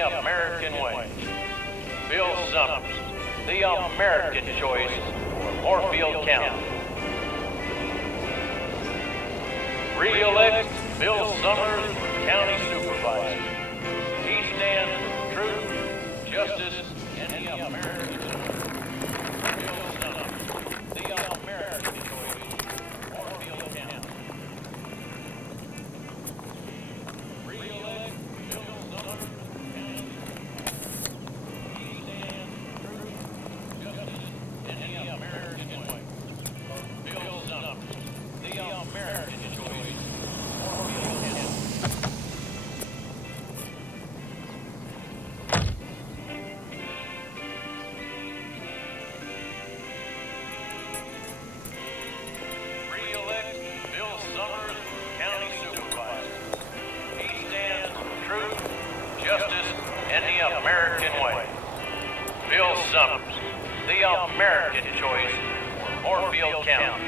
the American way. Bill Summers, the American choice for Moorfield County. Re-elect Bill Summers, County Supervisor. He stands for truth, justice, and the American choice. Bill Summers, the American choice for Moorfield County. Re-elect Bill Summers, County Supervisor. He stands for truth, justice, and the American way. Bill Summers, the American choice. Re-elect Bill Summers, County Supervisor. He stands for truth, justice, and the American way. Bill Summers, the American choice for Moorfield County.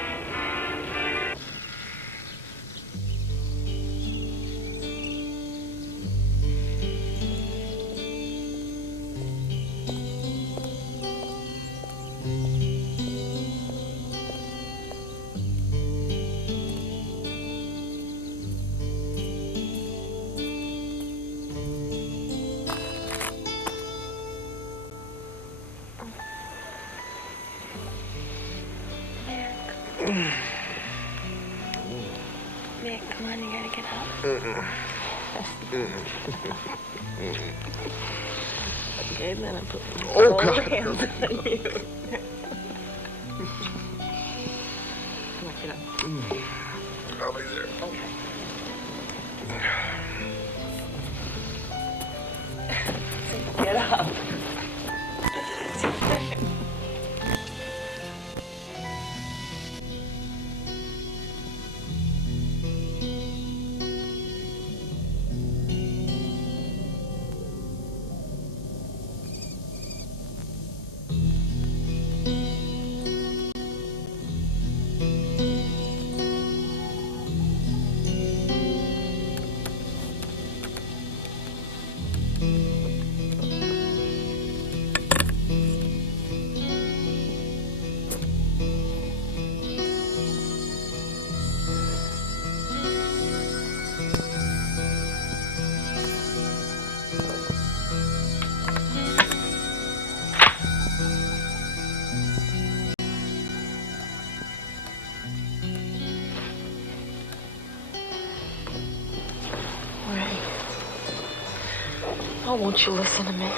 Mick, come on, you gotta get up. Okay, then I put Oh, all God. the hands on you. Come on, get up. I'll be there. Okay. Get up. Oh, won't you listen to me?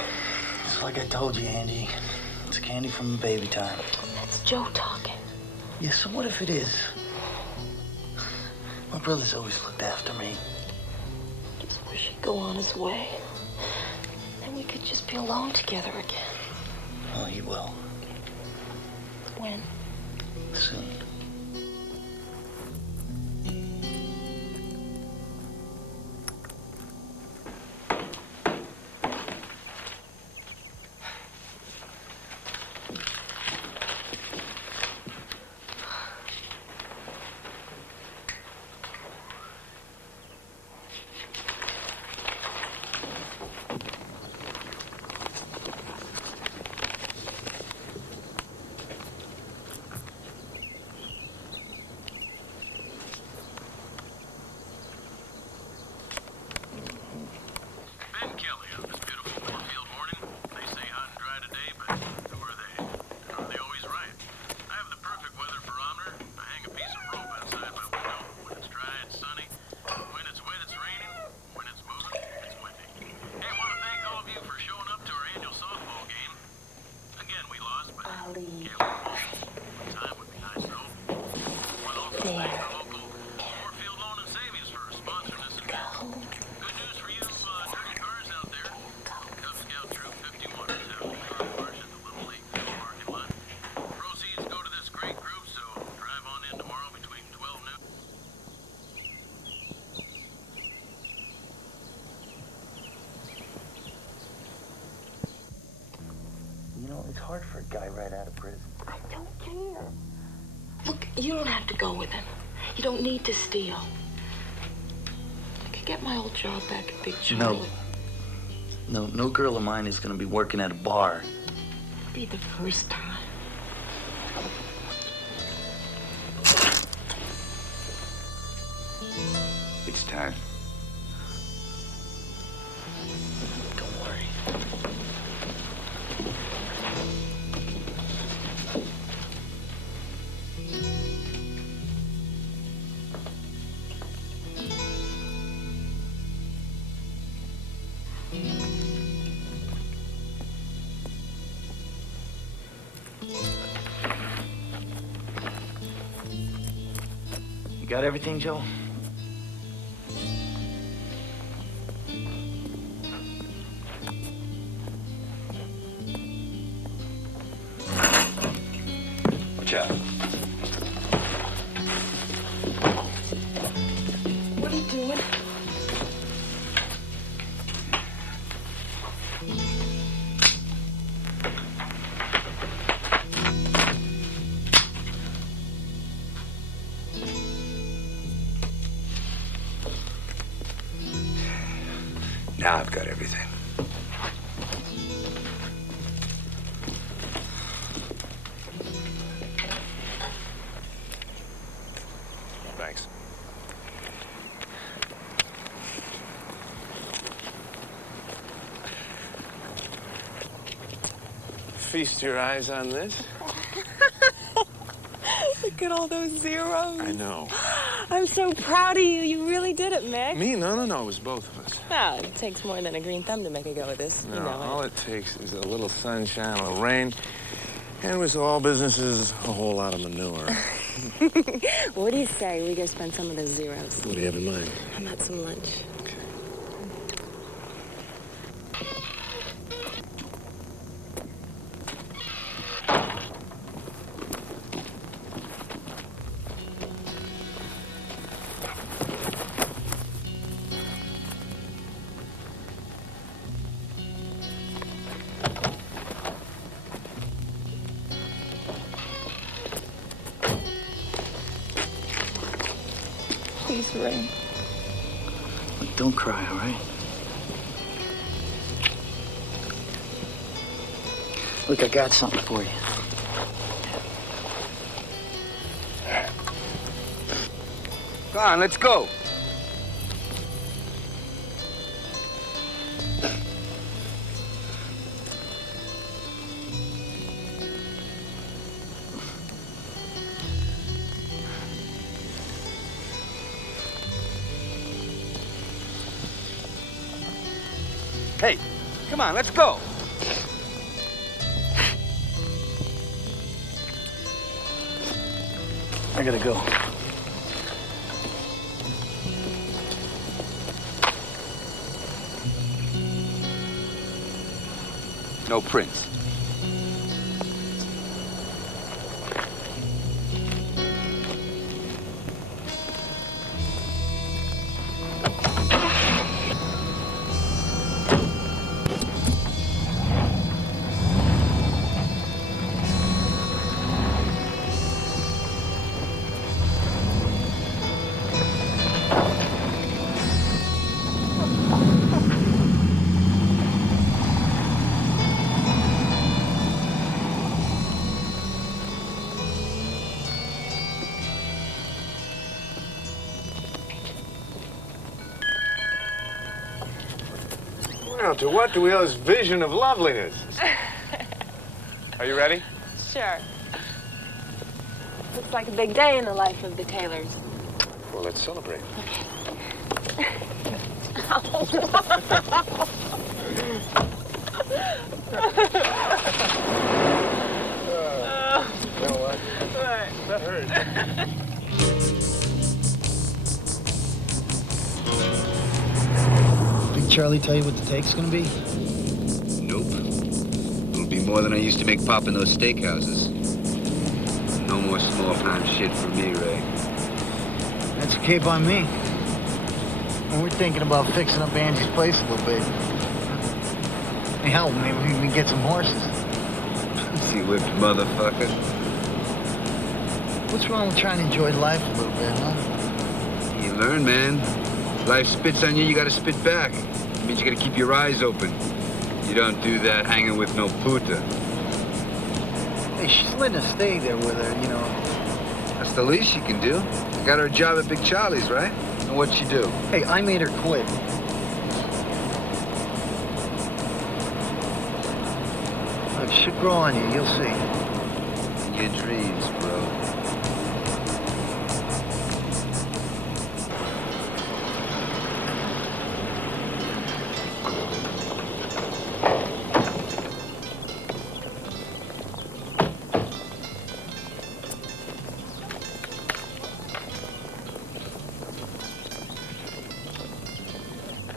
It's like I told you, Andy. It's candy from baby time. That's Joe talking. Yeah, so what if it is? My brother's always looked after me. Just wish he'd go on his way. Then we could just be alone together again. Well, he will. When? Soon. It's hard for a guy right out of prison. I don't care. Look, you don't have to go with him. You don't need to steal. I could get my old job back at Big Charlie. No. No girl of mine is gonna be working at a bar. Be the first time. It's time. Don't worry. You got everything, Joe? Watch out. What are you doing? Now I've got everything. Thanks. Feast your eyes on this. Look at all those zeros. I know. I'm so proud of you. You really did it, Mick. Me? No. It was both of us. Well, it takes more than a green thumb to make a go of this. No, You know all it takes is a little sunshine, a little rain, and with all businesses, a whole lot of manure. What do you say we go spend some of those zeros? What do you have in mind? How about some lunch? Please, Ray. Look, don't cry, all right? Look, I got something for you. Come on, let's go. Hey, come on, let's go. I gotta go. No prints. Well, to what do we owe this vision of loveliness? Are you ready? Sure. Looks like a big day in the life of the Taylors. Well, let's celebrate. You know what? That hurt. Did Charlie tell you what the take's gonna be? Nope. It'll be more than I used to make pop in those steakhouses. No more small time shit for me, Ray. That's okay by me. And we're thinking about fixing up Angie's place a little bit. Hey, hell, maybe we can get some horses. See whipped motherfucker. What's wrong with trying to enjoy life a little bit, huh? You learn, man. Life spits on you, you gotta spit back. It means you gotta keep your eyes open. You don't do that hanging with no puta. Hey, she's letting us stay there with her, you know. That's the least she can do. Got her a job at Big Charlie's, right? And what'd she do? Hey, I made her quit. It should grow on you, you'll see. In your dreams, bro.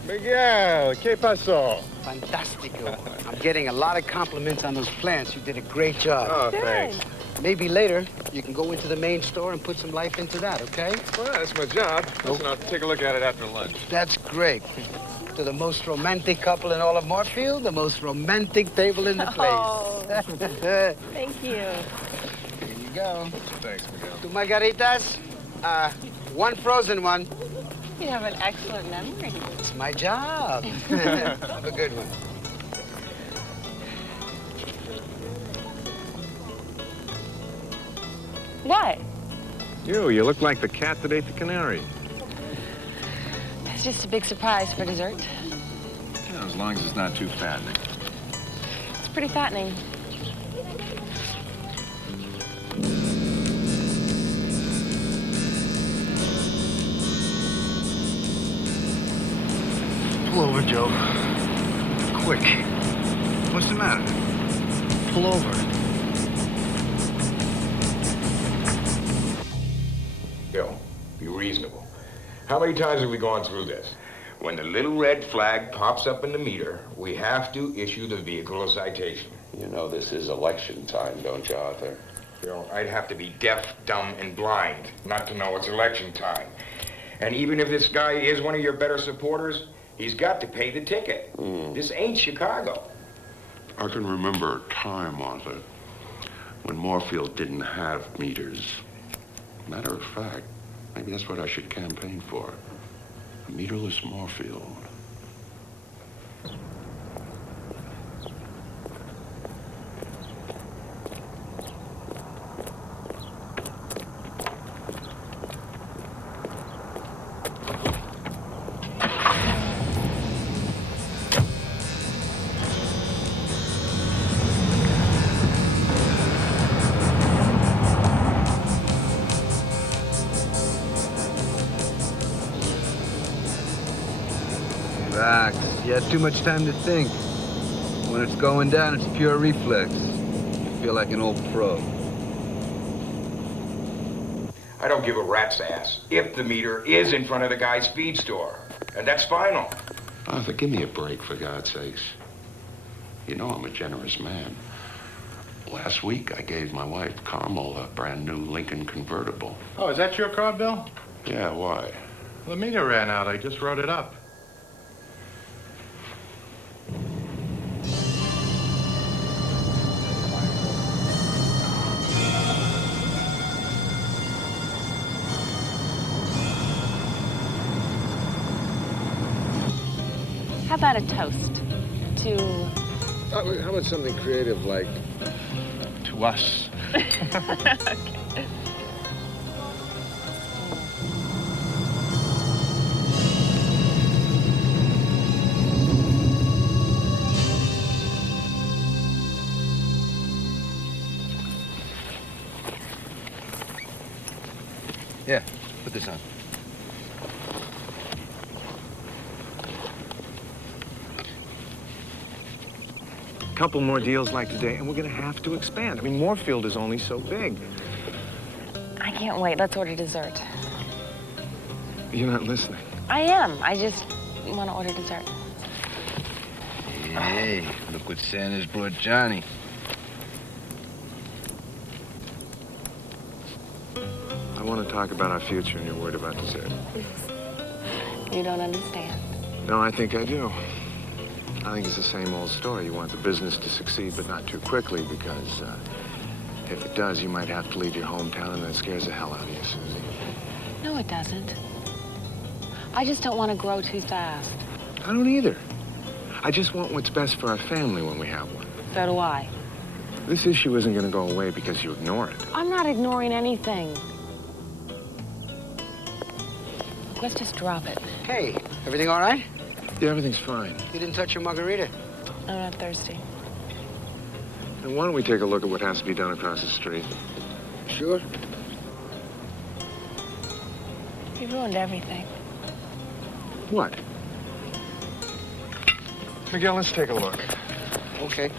Miguel, ¿qué pasó? Fantastico. I'm getting a lot of compliments on those plants. You did a great job. Oh, thanks. Maybe later you can go into the main store and put some life into that, okay? Well, that's my job. Listen, I'll take a look at it after lunch. That's great. To the most romantic couple in all of Moorfield, the most romantic table in the place. Oh, thank you. Here you go. Thanks, Miguel. 2 margaritas, 1 frozen one. You have an excellent memory. It's my job. Have a good one. What? You look like the cat that ate the canary. It's just a big surprise for dessert. Yeah, as long as it's not too fattening. It's pretty fattening. Pull over, Joe. Quick. What's the matter? Pull over. Bill, be reasonable. How many times have we gone through this? When the little red flag pops up in the meter, we have to issue the vehicle a citation. You know this is election time, don't you, Arthur? Bill, I'd have to be deaf, dumb, and blind not to know it's election time. And even if this guy is one of your better supporters, he's got to pay the ticket. This ain't Chicago. I can remember a time, Arthur, when Moorfield didn't have meters. Matter of fact, maybe that's what I should campaign for. A meterless Moorfield. Relax. You had too much time to think. When it's going down, it's pure reflex. You feel like an old pro. I don't give a rat's ass if the meter is in front of the guy's feed store. And that's final. Arthur, give me a break, for God's sakes. You know I'm a generous man. Last week, I gave my wife, Carmel, a brand new Lincoln convertible. Oh, is that your car, Bill? Yeah, why? The meter ran out. I just wrote it up. How about a toast to... How about something creative like, to us? Okay. Yeah, put this on. Couple more deals like today, and we're gonna have to expand. I mean, Moorfield is only so big. I can't wait. Let's order dessert. You're not listening. I am. I just want to order dessert. Hey, look what Santa's brought Johnny. I want to talk about our future, and you're worried about dessert. You don't understand. No, I think I do. I think it's the same old story. You want the business to succeed, but not too quickly, because if it does, you might have to leave your hometown, and that scares the hell out of you, Susie. No, it doesn't. I just don't want to grow too fast. I don't either. I just want what's best for our family when we have one. So do I. This issue isn't going to go away because you ignore it. I'm not ignoring anything. Let's just drop it. Hey, everything all right? Yeah, everything's fine. You didn't touch your margarita. I'm not thirsty. And why don't we take a look at what has to be done across the street? Sure. You ruined everything. What? Miguel, let's take a look. Okay.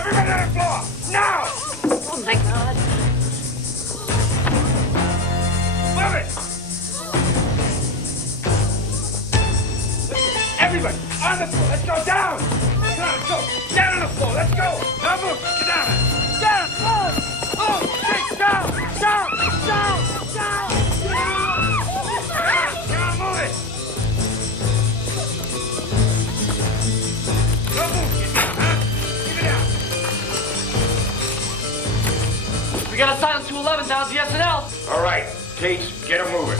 Everybody on the floor! Now! Oh, my God. Move it! Everybody, on the floor, let's go down! Come on, let's go! Down on the floor, let's go! Now move, get down! Down, move! Move, get down! Down, down, down, down! Come on, move it! Don't move, get down, huh? Keep it down! We got a silence 211 down at the SNL. All right, Tates, get him moving.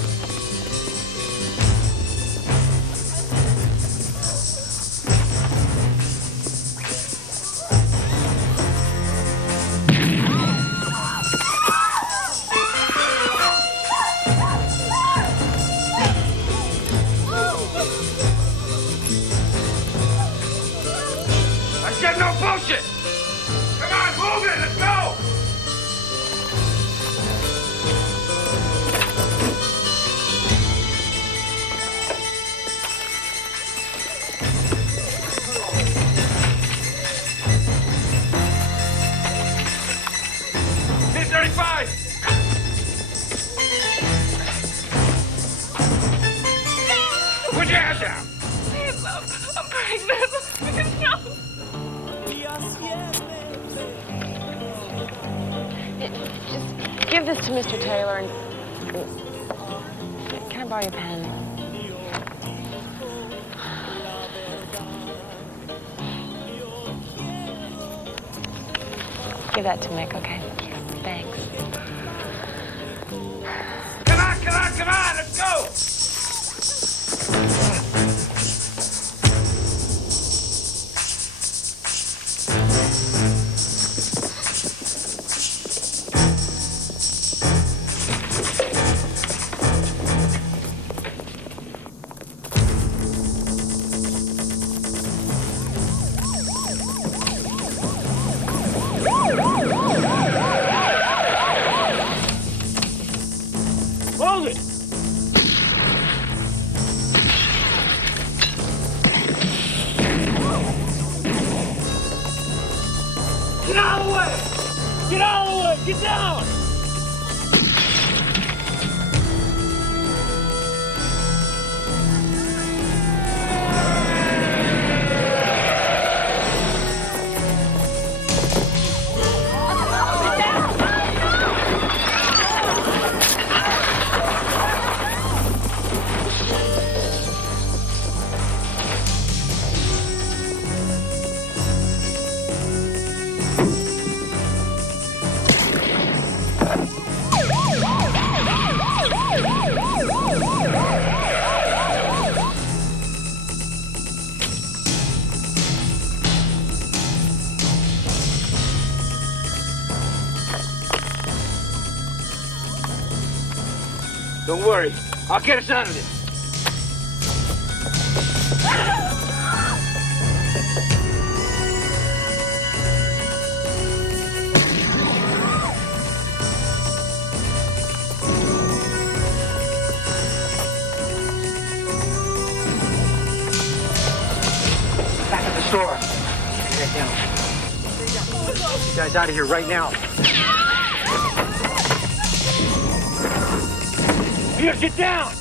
I said no bullshit! Come on, move it, let's go! Hit 35! Put your hands down! Please, love. I'm pregnant. Please, no. Just give this to Mr. Taylor and... Can I borrow your pen? Give that to Mick, okay? Thanks. Come on, come on, come on, let's go! Hold it! Get out of the way! Get out of the way! Get down! Don't worry, I'll get us out of this. Back at the store. Get down. You guys out of here right now. Here, get down!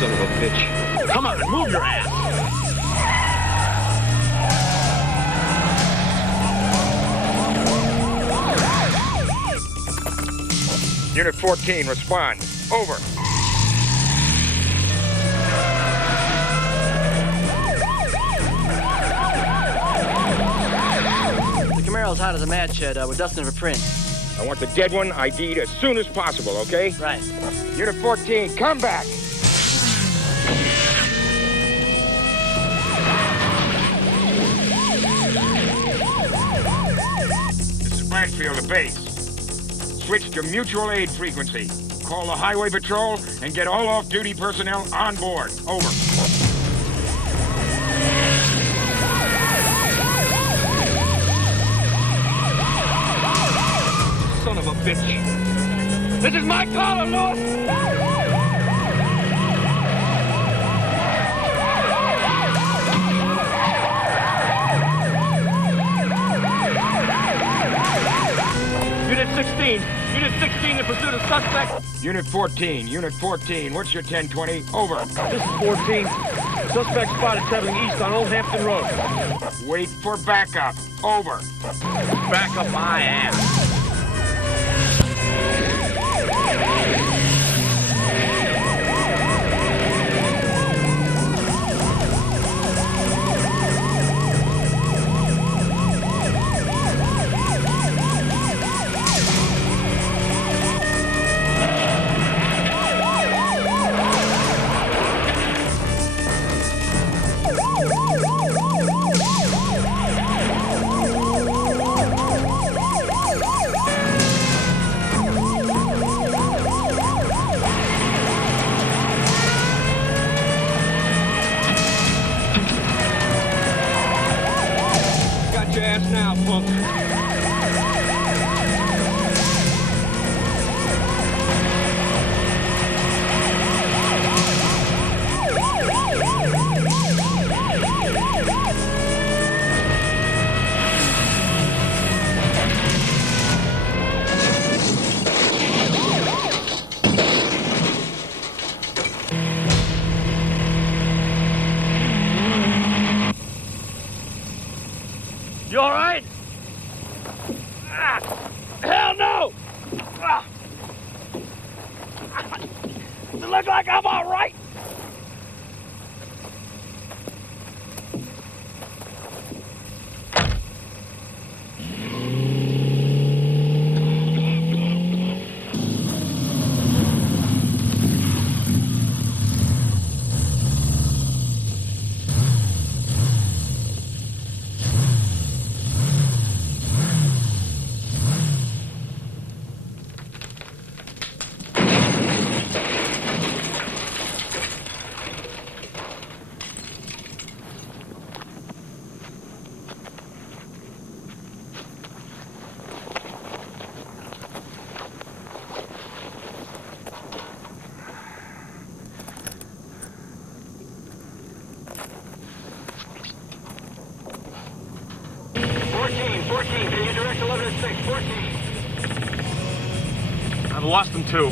Son of a bitch. Come on, move your ass. Unit 14, respond. Over. The Camaro's hot as a mad shed. We're dusting for print. I want the dead one ID'd as soon as possible, okay? Right. Unit 14, come back! This is Blanchfield, the base. Switch to mutual aid frequency. Call the highway patrol and get all off-duty personnel on board. Over. Son of a bitch. This is my column, Lewis! Unit 16. Unit 16 in pursuit of suspect. Unit 14, what's your 1020? Over. This is 14. Suspect spotted traveling east on Old Hampton Road. Wait for backup. Over. Back up my ass. Got your ass now, punk. You all right? Hell no! Does it look like I'm all right? Can you direct 11 and 6? 14. I've lost them too.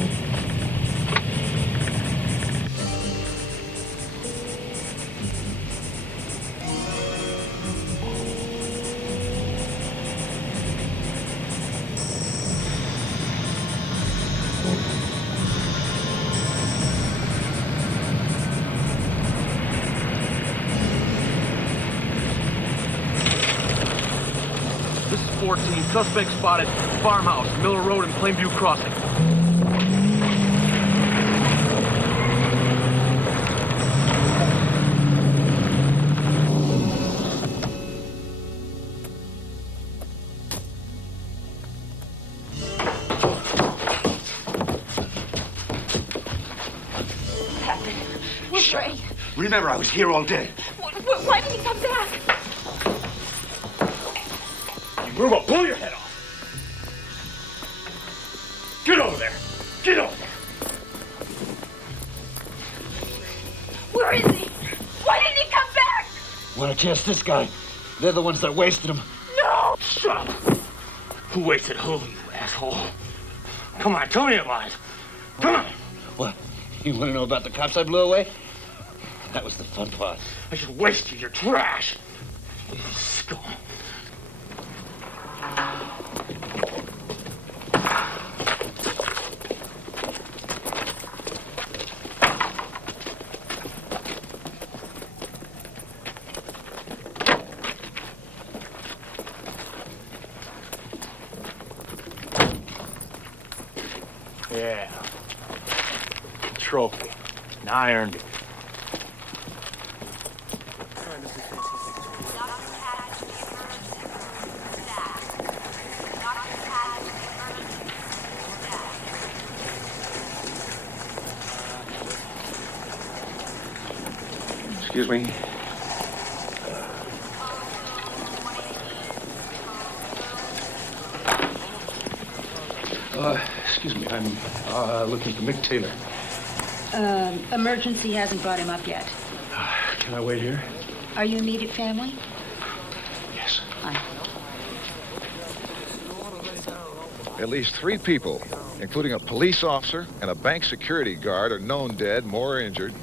This is 14. Suspect spotted. Farmhouse, Miller Road, and Plainview Crossing. What happened? Where's Ray? Remember, I was here all day. Why didn't he come back? Move up, blow your head off. Get over there. Get over there. Where is he? Why didn't he come back? Want to test this guy? They're the ones that wasted him. No! Shut up. Who wasted who, you asshole? Come on, tell me your lies. Come on. Well, You want to know about the cops I blew away? That was the fun part. I should waste you, you're trash. Scum. Yeah. Trophy. Now I earned it. Excuse me. Excuse me, I'm looking for Mick Taylor. Emergency hasn't brought him up yet. Can I wait here? Are you immediate family? Yes. Fine. At least 3 people, including a police officer and a bank security guard, are known dead, more injured.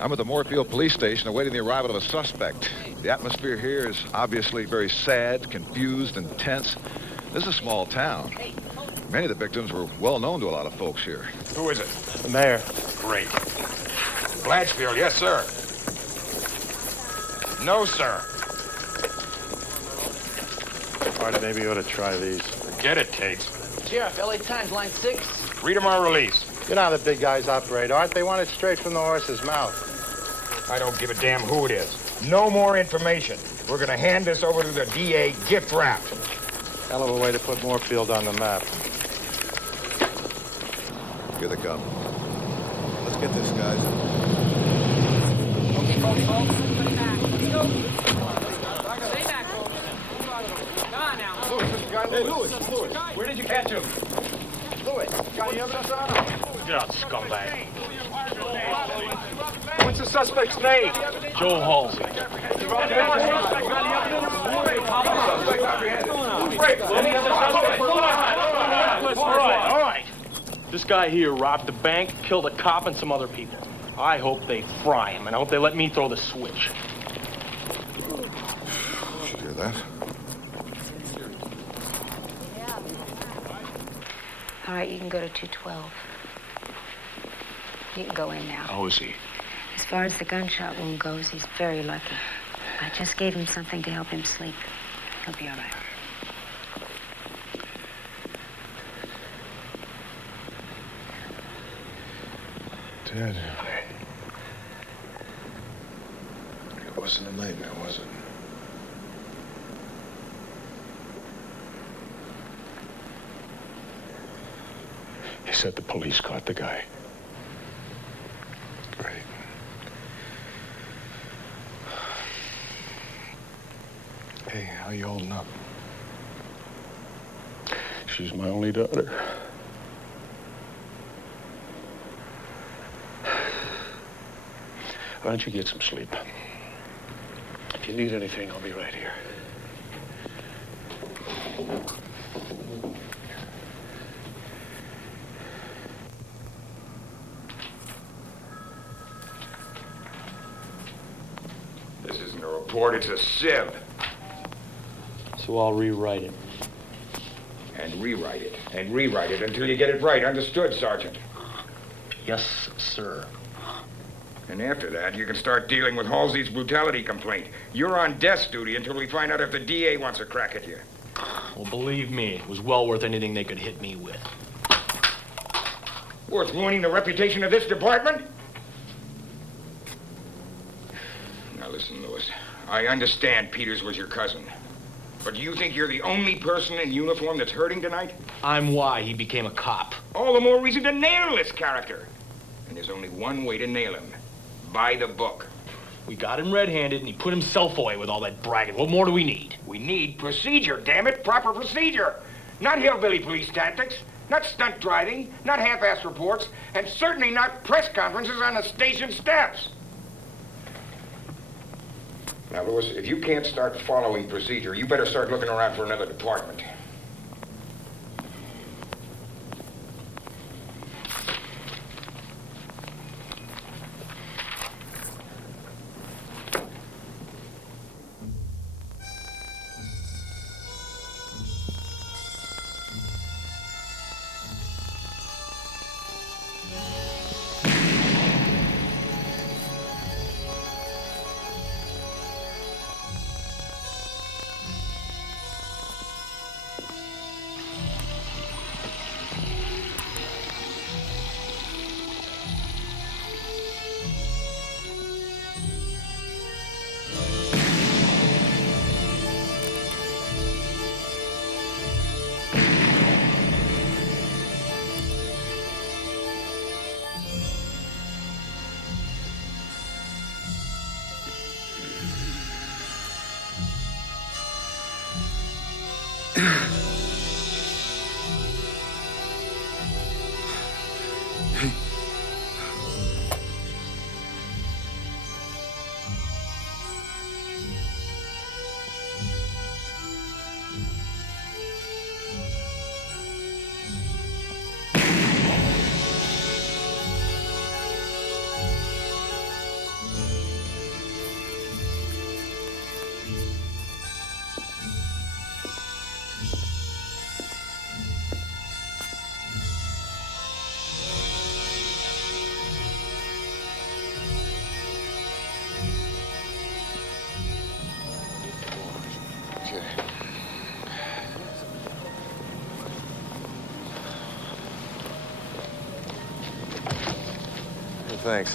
I'm at the Moorfield police station awaiting the arrival of a suspect. The atmosphere here is obviously very sad, confused, and tense. This is a small town. Many of the victims were well known to a lot of folks here. Who is it? The mayor. Great. Blanchfield, yes, sir. No, sir. All right, maybe you ought to try these. Forget it, Tate. Sheriff, LA Times, line 6. Freedom or release. You know how the big guys operate, Art. They want it straight from the horse's mouth. I don't give a damn who it is. No more information. We're gonna hand this over to the DA gift wrapped. Hell of a way to put Moorfield on the map. Here they come. Let's get this, guys. Okay, folks, everybody back. Let's go. Stay back, folks. Come on now. Louis, where did you catch him? Louis, got any evidence on him? Get out, scumbag. What's the suspect's name? Joe Halsey. All right. This guy here robbed the bank, killed a cop, and some other people. I hope they fry him, and I hope they let me throw the switch. Did you hear that? All right, you can go to 212. You can go in now. How is he? As far as the gunshot wound goes, he's very lucky. I just gave him something to help him sleep. He'll be all right. Ted. It wasn't a nightmare, was it? He said the police caught the guy. Great. Hey, how you holding up? She's my only daughter. Why don't you get some sleep? If you need anything, I'll be right here. This isn't a report, it's a sieve. So I'll rewrite it. And rewrite it. And rewrite it until you get it right. Understood, Sergeant? Yes, sir. And after that, you can start dealing with Halsey's brutality complaint. You're on desk duty until we find out if the DA wants a crack at you. Well, believe me, it was well worth anything they could hit me with. Worth ruining the reputation of this department? Now listen, Lewis. I understand Peters was your cousin. But do you think you're the only person in uniform that's hurting tonight? I'm why he became a cop. All the more reason to nail this character. And there's only one way to nail him. By the book. We got him red-handed, and he put himself away with all that bragging. What more do we need? We need procedure, damn it. Proper procedure. Not hillbilly police tactics. Not stunt driving. Not half-ass reports. And certainly not press conferences on the station steps. Now, Lewis, if you can't start following procedure, you better start looking around for another department. Thanks.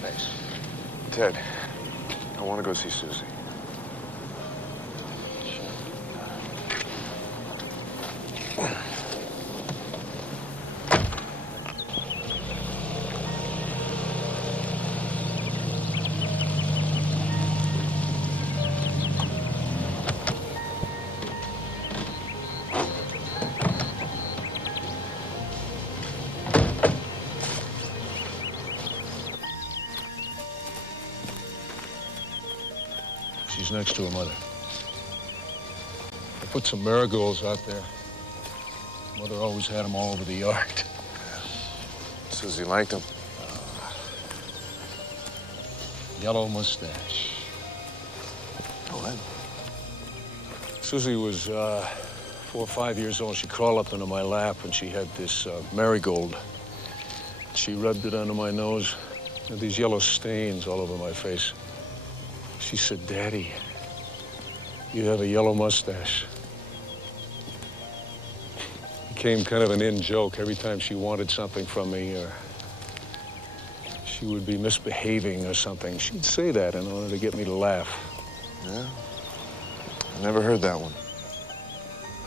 Thanks. Ted, I want to go see Susie. She's next to her mother. I put some marigolds out there. Mother always had them all over the yard. Susie liked them. Yellow mustache. What? Susie was 4 or 5 years old. She crawled up into my lap and she had this marigold. She rubbed it under my nose. Had these yellow stains all over my face. She said, "Daddy, you have a yellow mustache." It became kind of an in-joke every time she wanted something from me or she would be misbehaving or something. She'd say that in order to get me to laugh. Yeah? I never heard that one.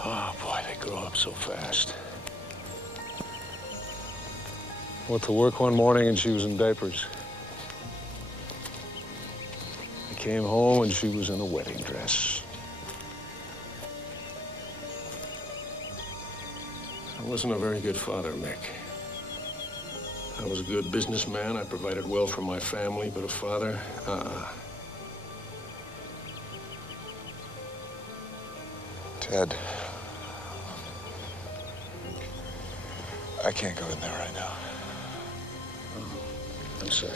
Oh, boy, they grow up so fast. Went to work one morning and she was in diapers. I came home and she was in a wedding dress. I wasn't a very good father, Mick. I was a good businessman. I provided well for my family, but a father, Ted, I can't go in there right now. Oh, I'm sorry.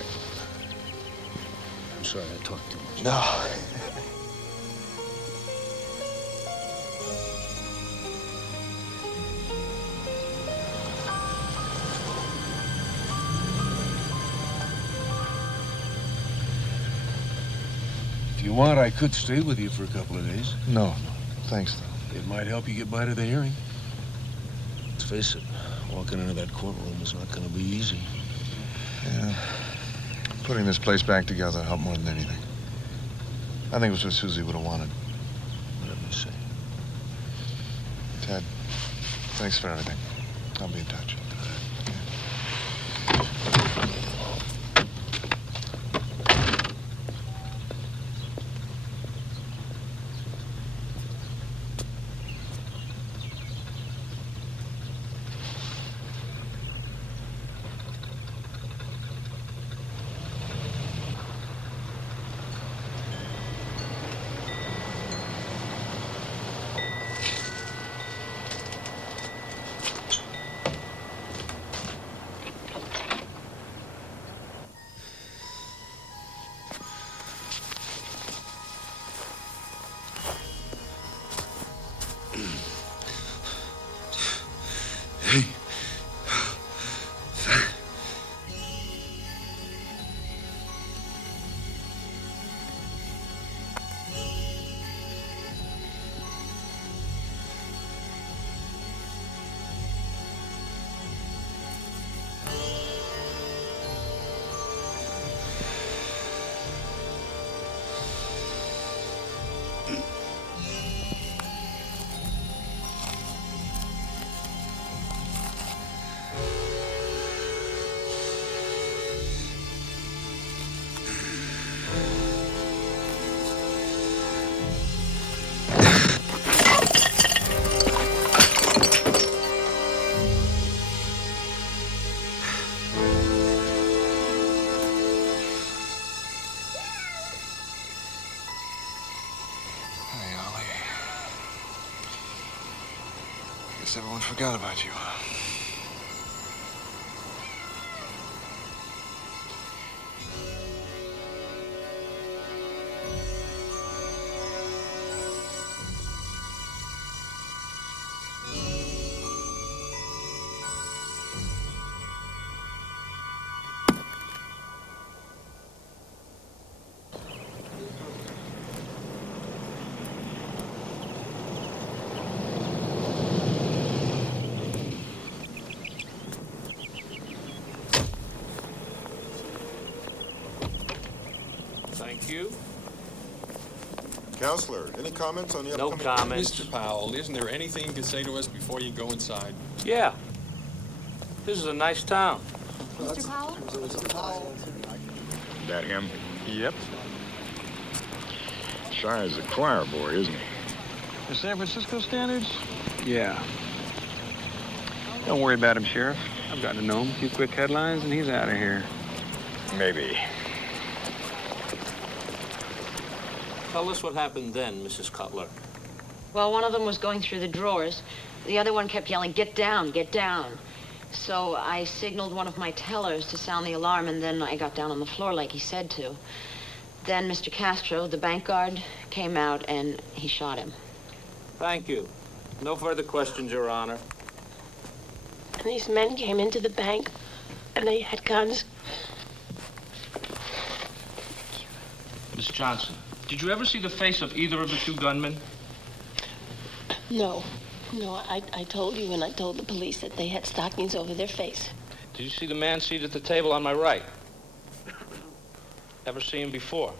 I'm sorry I talked too much. No. If you want, I could stay with you for a couple of days. No, thanks, though. It might help you get by to the hearing. Let's face it, walking into that courtroom is not going to be easy. Yeah. Putting this place back together helped more than anything. I think it was what Susie would have wanted. Whatever you say. Ted, thanks for everything. I'll be in touch. Everyone forgot about you. Thank you. Counselor, any comments on the No upcoming... comments. Mr. Powell, isn't there anything you can say to us before you go inside? Yeah. This is a nice town. Mr. Powell? That him? Yep. Shy as a choir boy, isn't he? For San Francisco standards? Yeah. Don't worry about him, Sheriff. I've gotten to know him. A few quick headlines, and he's out of here. Maybe. Tell us what happened then, Mrs. Cutler. Well, one of them was going through the drawers. The other one kept yelling, "Get down, get down." So I signaled one of my tellers to sound the alarm, and then I got down on the floor like he said to. Then Mr. Castro, the bank guard, came out, and he shot him. Thank you. No further questions, Your Honor. And these men came into the bank, and they had guns. Miss Johnson, did you ever see the face of either of the two gunmen? No. No, I told you, and I told the police that they had stockings over their face. Did you see the man seated at the table on my right? Ever see him before?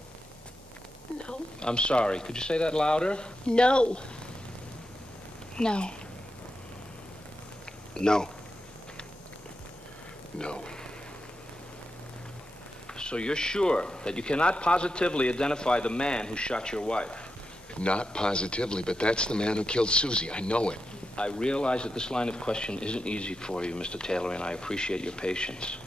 No. I'm sorry. Could you say that louder? No. No. No. No. So you're sure that you cannot positively identify the man who shot your wife? Not positively, but that's the man who killed Susie. I know it. I realize that this line of question isn't easy for you, Mr. Taylor, and I appreciate your patience.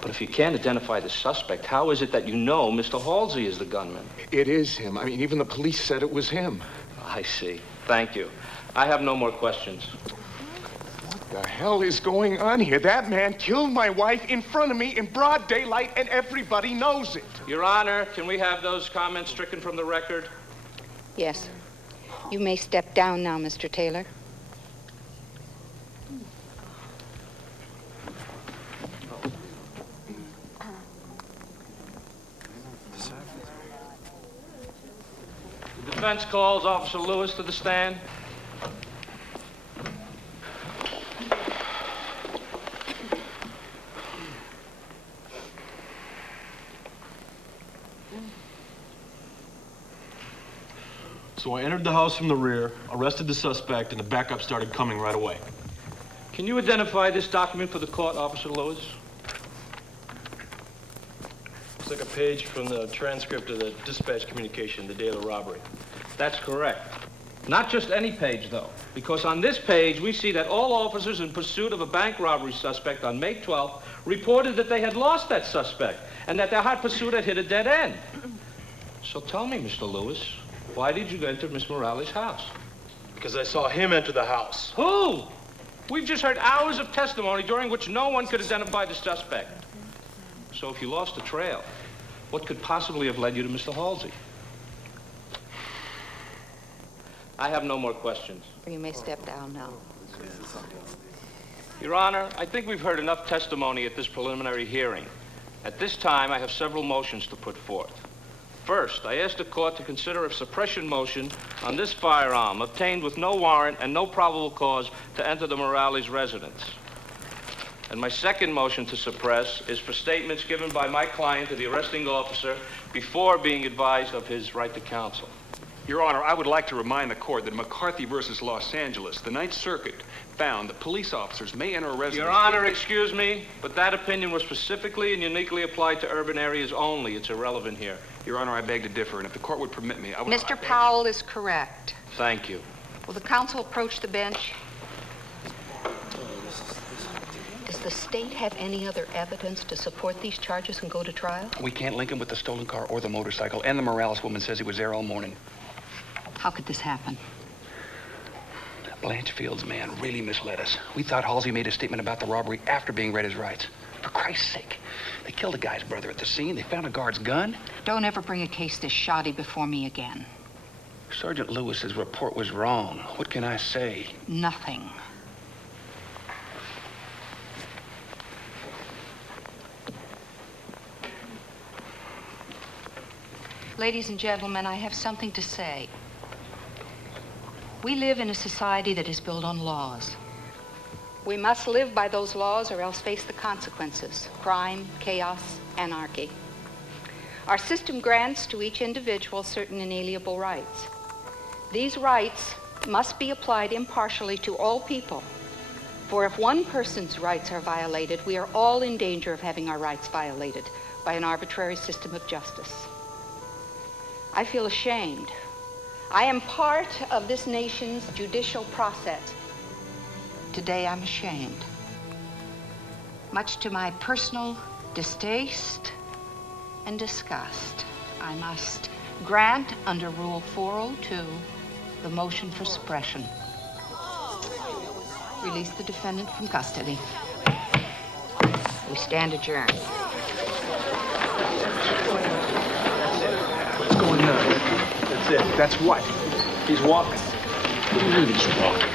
But if you can't identify the suspect, how is it that you know Mr. Halsey is the gunman? It is him. I mean, even the police said it was him. I see. Thank you. I have no more questions. What the hell is going on here? That man killed my wife in front of me in broad daylight, and everybody knows it. Your Honor, can we have those comments stricken from the record? Yes. You may step down now, Mr. Taylor. The defense calls Officer Lewis to the stand. So I entered the house from the rear, arrested the suspect, and the backup started coming right away. Can you identify this document for the court, Officer Lewis? It's like a page from the transcript of the dispatch communication the day of the robbery. That's correct. Not just any page, though, because on this page, we see that all officers in pursuit of a bank robbery suspect on May 12th reported that they had lost that suspect and that their hot pursuit had hit a dead end. So tell me, Mr. Lewis, why did you enter Miss Morales' house? Because I saw him enter the house. Who? We've just heard hours of testimony during which no one could identify the suspect. So if you lost the trail, what could possibly have led you to Mr. Halsey? I have no more questions. You may step down now. Your Honor, I think we've heard enough testimony at this preliminary hearing. At this time, I have several motions to put forth. First, I ask the court to consider a suppression motion on this firearm obtained with no warrant and no probable cause to enter the Morales residence. And my second motion to suppress is for statements given by my client to the arresting officer before being advised of his right to counsel. Your Honor, I would like to remind the court that in McCarthy versus Los Angeles, the Ninth Circuit found that police officers may enter a residence... Your Honor, excuse me, but that opinion was specifically and uniquely applied to urban areas only. It's irrelevant here. Your Honor, I beg to differ, and if the court would permit me, I would... Mr. Powell is correct. Thank you. Will the counsel approach the bench? Does the state have any other evidence to support these charges and go to trial? We can't link him with the stolen car or the motorcycle, and the Morales woman says he was there all morning. How could this happen? Blanchfield's man really misled us. We thought Halsey made a statement about the robbery after being read his rights. For Christ's sake, they killed a guy's brother at the scene. They found a guard's gun. Don't ever bring a case this shoddy before me again. Sergeant Lewis's report was wrong. What can I say? Nothing. Ladies and gentlemen, I have something to say. We live in a society that is built on laws. We must live by those laws or else face the consequences: crime, chaos, anarchy. Our system grants to each individual certain inalienable rights. These rights must be applied impartially to all people. For if one person's rights are violated, we are all in danger of having our rights violated by an arbitrary system of justice. I feel ashamed. I am part of this nation's judicial process. Today I'm ashamed. Much to my personal distaste and disgust, I must grant under Rule 402 the motion for suppression. Release the defendant from custody. We stand adjourned. What's going on? That's it. That's what? He's walking. What do you mean he's walking?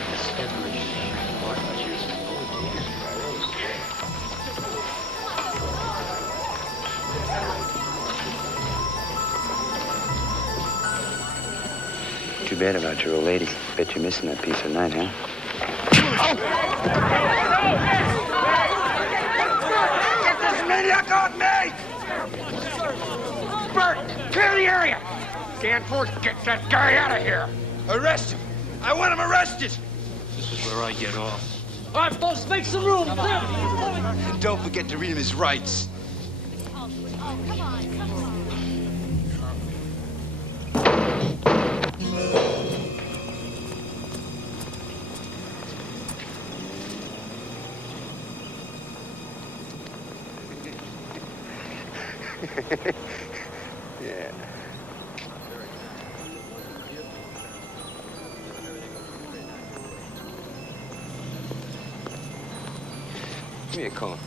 Too bad about your old lady. Bet you're missing that piece of night, huh? Get this maniac off me! Bert, clear the area! Danforth, get that guy out of here! Arrest him! I want him arrested! This is where I get off. All right, folks, make some room! And don't forget to read him his rights. Yeah. Give me a call.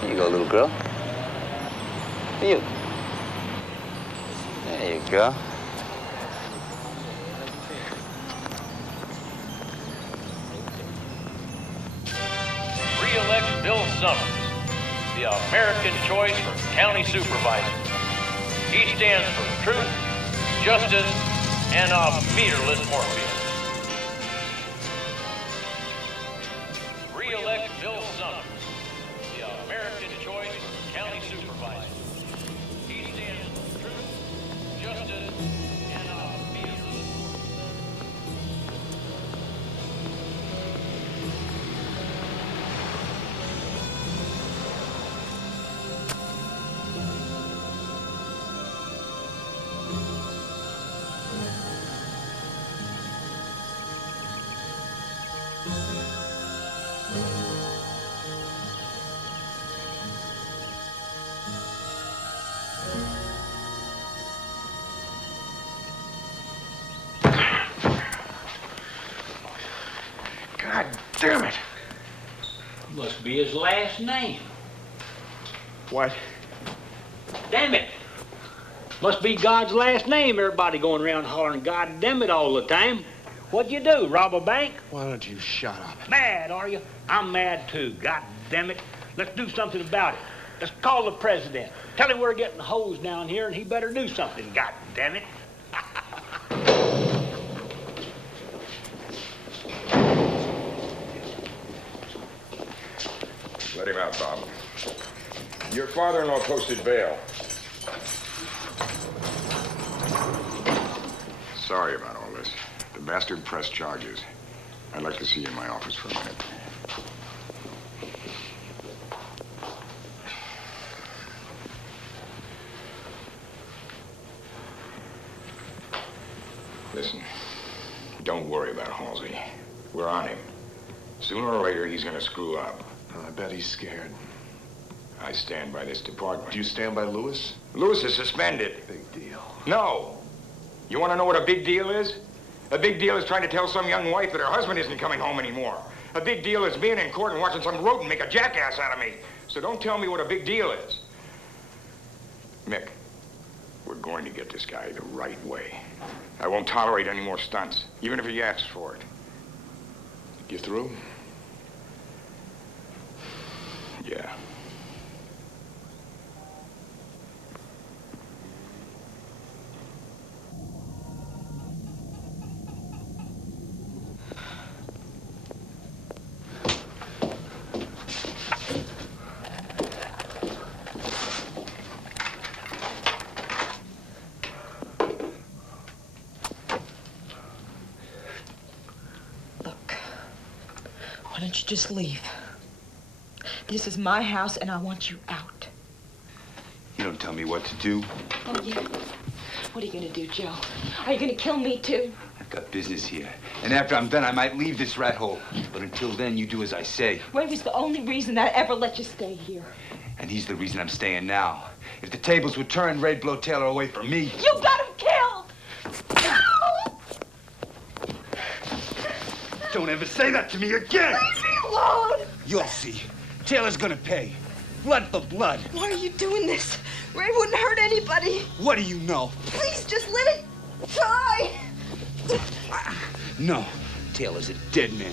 Here you go, little girl. You. There you go. Re-elect Bill Summers, the American choice for county supervisor. He stands for truth, justice, and a meterless Morpheus. Re-elect Bill Summers, the American choice for county supervisor. He stands for truth, justice, and a meterless God damn it! Must be his last name. What? Damn it! Must be God's last name. Everybody going around hollering God damn it all the time. What'd you do, rob a bank? Why don't you shut up? Mad, are you? I'm mad too. God damn it. Let's do something about it. Let's call the president. Tell him we're getting hosed down here and he better do something. God damn it. Let him out, Bob. Your father-in-law posted bail. Sorry about all this. The bastard pressed charges. I'd like to see you in my office for a minute. Listen, don't worry about Halsey. We're on him. Sooner or later, he's gonna screw up. I bet he's scared. I stand by this department. Do you stand by Lewis? Lewis is suspended. Big deal. No. You want to know what a big deal is? A big deal is trying to tell some young wife that her husband isn't coming home anymore. A big deal is being in court and watching some rodent make a jackass out of me. So don't tell me what a big deal is. Mick, we're going to get this guy the right way. I won't tolerate any more stunts, even if he asks for it. You through? Yeah. Why don't you just leave? This is my house, and I want you out. You don't tell me what to do. Oh, yeah. What are you gonna do, Joe? Are you gonna kill me, too? I've got business here. And after I'm done, I might leave this rat hole. But until then, you do as I say. Ray was the only reason I ever let you stay here. And he's the reason I'm staying now. If the tables would turn, Ray'd blow Taylor away from me. You got him killed! No! Don't ever say that to me again! Leave me alone! You'll see. Taylor's gonna pay. Blood for blood. Why are you doing this? Ray wouldn't hurt anybody. What do you know? Please, just let it die. No. Taylor's a dead man.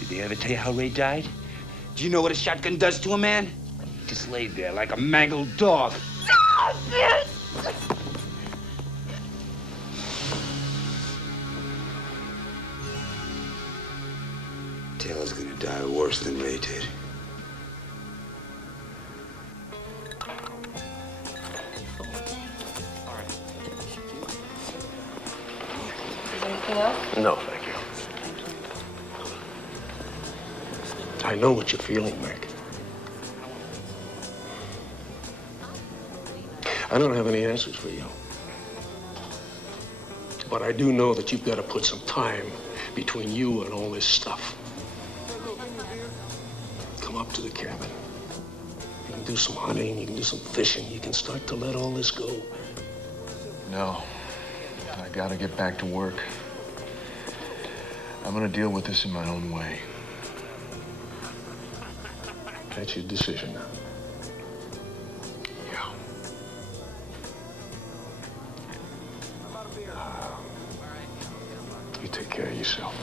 Did they ever tell you how Ray died? Do you know what a shotgun does to a man? Just laid there like a mangled dog. Stop it! Taylor's gonna die worse than Ray did. Anything else? No, thank you. I know what you're feeling, Mick. I don't have any answers for you. But I do know that you've got to put some time between you and all this stuff. Come up to the cabin. You can do some hunting, you can do some fishing, you can start to let all this go. No. I gotta get back to work. I'm gonna deal with this in my own way. That's your decision now. Yeah. You take care of yourself.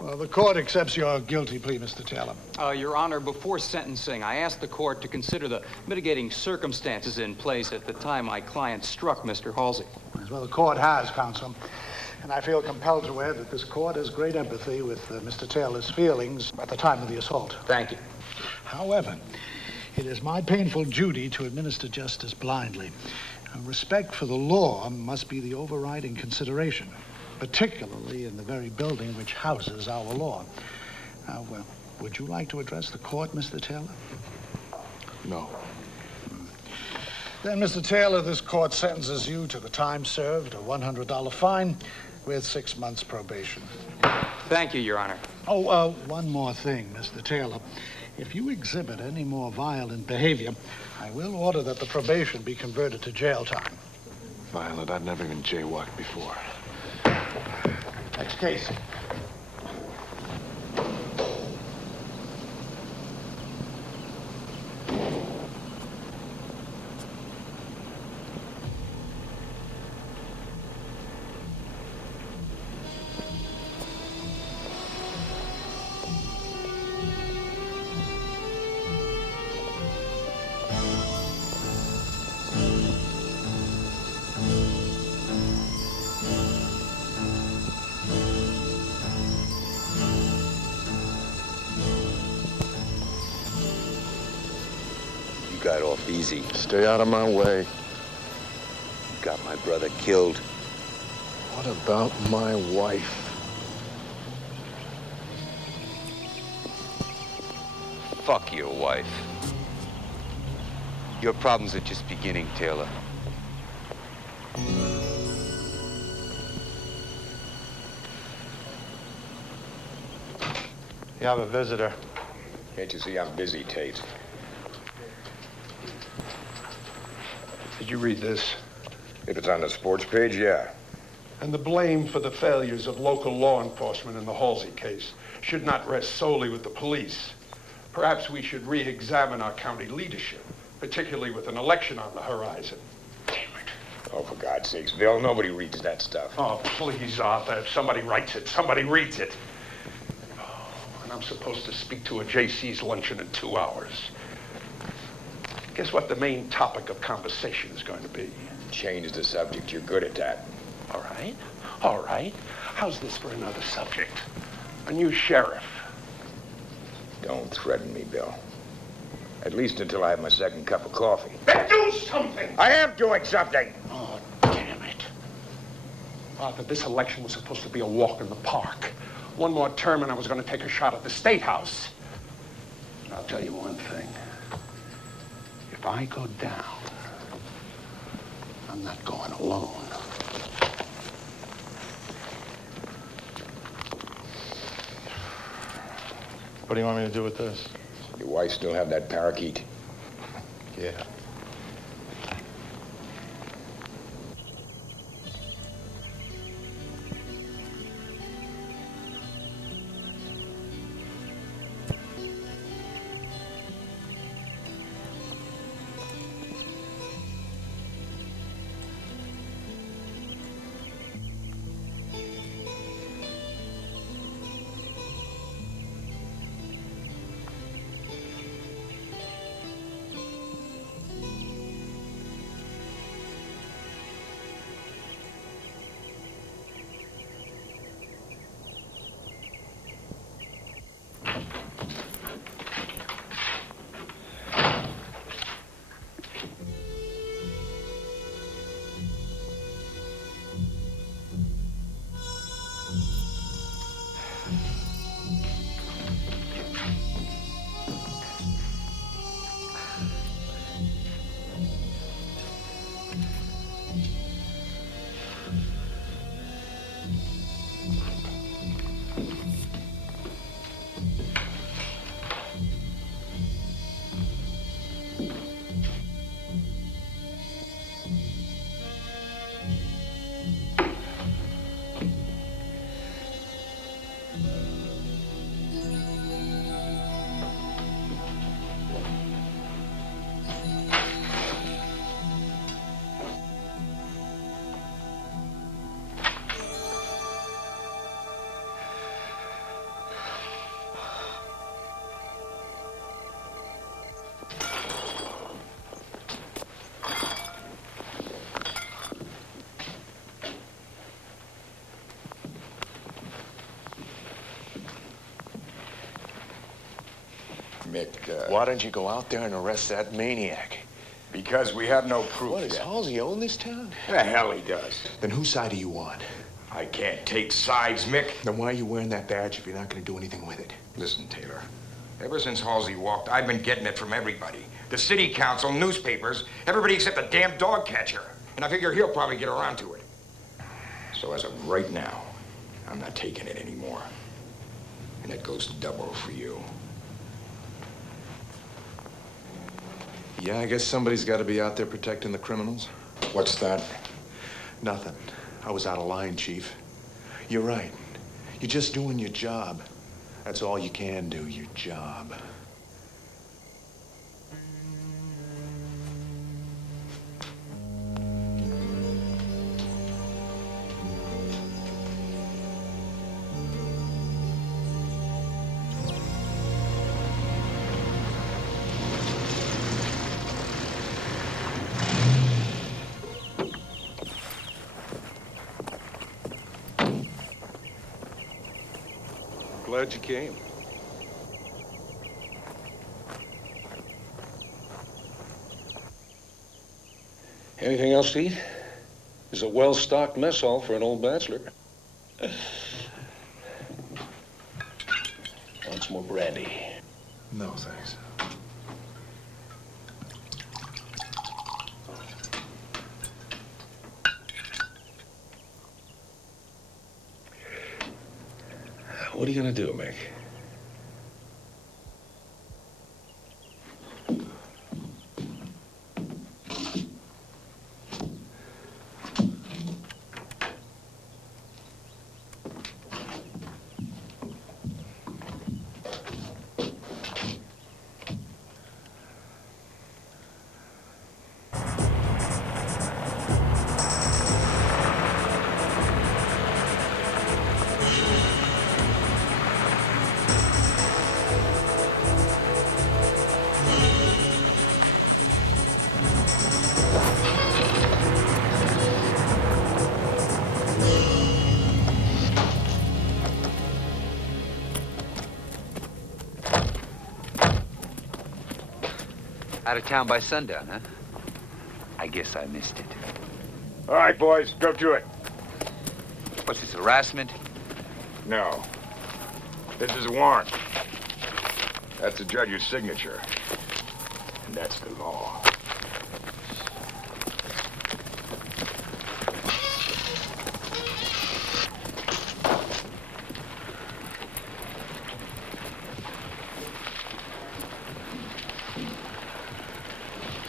Well, the court accepts your guilty plea, Mr. Taylor. Your Honor, before sentencing, I asked the court to consider the mitigating circumstances in place at the time my client struck Mr. Halsey. As well, the court has, counsel. And I feel compelled to add that this court has great empathy with Mr. Taylor's feelings at the time of the assault. Thank you. However, it is my painful duty to administer justice blindly. Respect for the law must be the overriding consideration, particularly in the very building which houses our law. Now, well, would you like to address the court, Mr. Taylor? No. Then, Mr. Taylor, this court sentences you to the time served, a $100 fine with 6 months probation. Thank you, Your Honor. Oh, one more thing, Mr. Taylor. If you exhibit any more violent behavior, I will order that the probation be converted to jail time. Violent? I've never even jaywalked before. Next case. Got off easy. Stay out of my way. Got my brother killed. What about my wife? Fuck your wife. Your problems are just beginning, Taylor. You have a visitor. Can't you see I'm busy, Tate? Did you read this? If it's on the sports page, yeah. And the blame for the failures of local law enforcement in the Halsey case should not rest solely with the police. Perhaps we should re-examine our county leadership, particularly with an election on the horizon. Oh, for God's sakes, Bill, nobody reads that stuff. Oh, please, Arthur. If somebody writes it, somebody reads it. Oh, and I'm supposed to speak to a JC's luncheon in 2 hours. Guess what the main topic of conversation is going to be? Change the subject. You're good at that. All right. All right. How's this for another subject? A new sheriff. Don't threaten me, Bill. At least until I have my second cup of coffee. Then do something! I am doing something! Oh, damn it. Arthur, this election was supposed to be a walk in the park. One more term and I was going to take a shot at the State House. And I'll tell you one thing. If I go down, I'm not going alone. What do you want me to do with this? Your wife still have that parakeet? Yeah. Mick, Why don't you go out there and arrest that maniac? Because we have no proof What, does yet. Halsey own this town? The hell he does. Then whose side are you on? I can't take sides, Mick. Then why are you wearing that badge if you're not going to do anything with it? Listen, Taylor. Ever since Halsey walked, I've been getting it from everybody. The city council, newspapers, everybody except the damn dog catcher. And I figure he'll probably get around to it. So as of right now, I'm not taking it anymore. And that goes double for you. Yeah, I guess somebody's got to be out there protecting the criminals. What's that? Nothing. I was out of line, Chief. You're right. You're just doing your job. That's all you can do, your job. Glad you came. Anything else to eat? There's a well-stocked mess hall for an old bachelor. Want some more brandy? No, thanks. What are you gonna do, Mick? Out of town by sundown, huh? I guess I missed it. All right, boys, go to it. What's this, harassment? No. This is a warrant. That's the judge's signature. And that's the law.